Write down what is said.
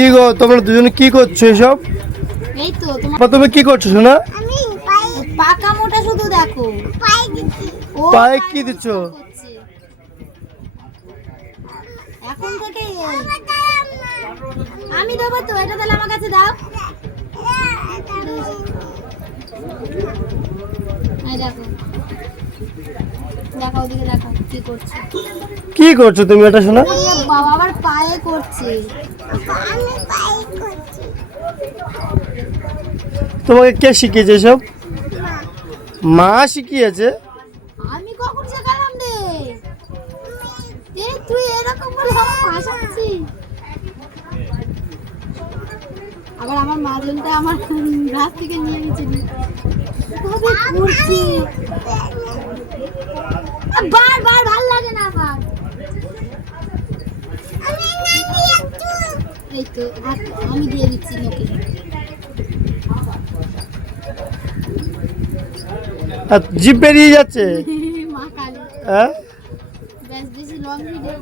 কি গো তোমরা দুজনে কি করছো এসব? এই তো তোমার তুমি কি করছো শোনা? পাকা মোটা শুধু দেখো পায়ে দিচ্ছি। পায়ে কি দিচ্ছো? এখন থেকে আমি দেবো তো, এটা তাহলে আমার কাছে দাও। এই দেখো দেখো ওদিকে দেখো কি করছে। কি করছো তুমি এটা শোনা? বাবা আবার পায়ে করছে। আমি পায়ে করছি। তোমাকে কে শিখিয়েছে এসব? মা শিখিয়েছে। আমি কখন শেখালাম রে? তুই এরকম বলে আমার ভাষাচ্ছিস। আবার আমার মাজনটা আমার রাত থেকে নিয়ে গেছিল। তবে করছি বারবার ভাল লাগে না আমার। এই তো আমি দিয়ে দিচ্ছি ওকে। আর জিভ বেরিয়ে যাচ্ছে। মা কালী হ্যাঁ বেশ বেশি লং ভিডিও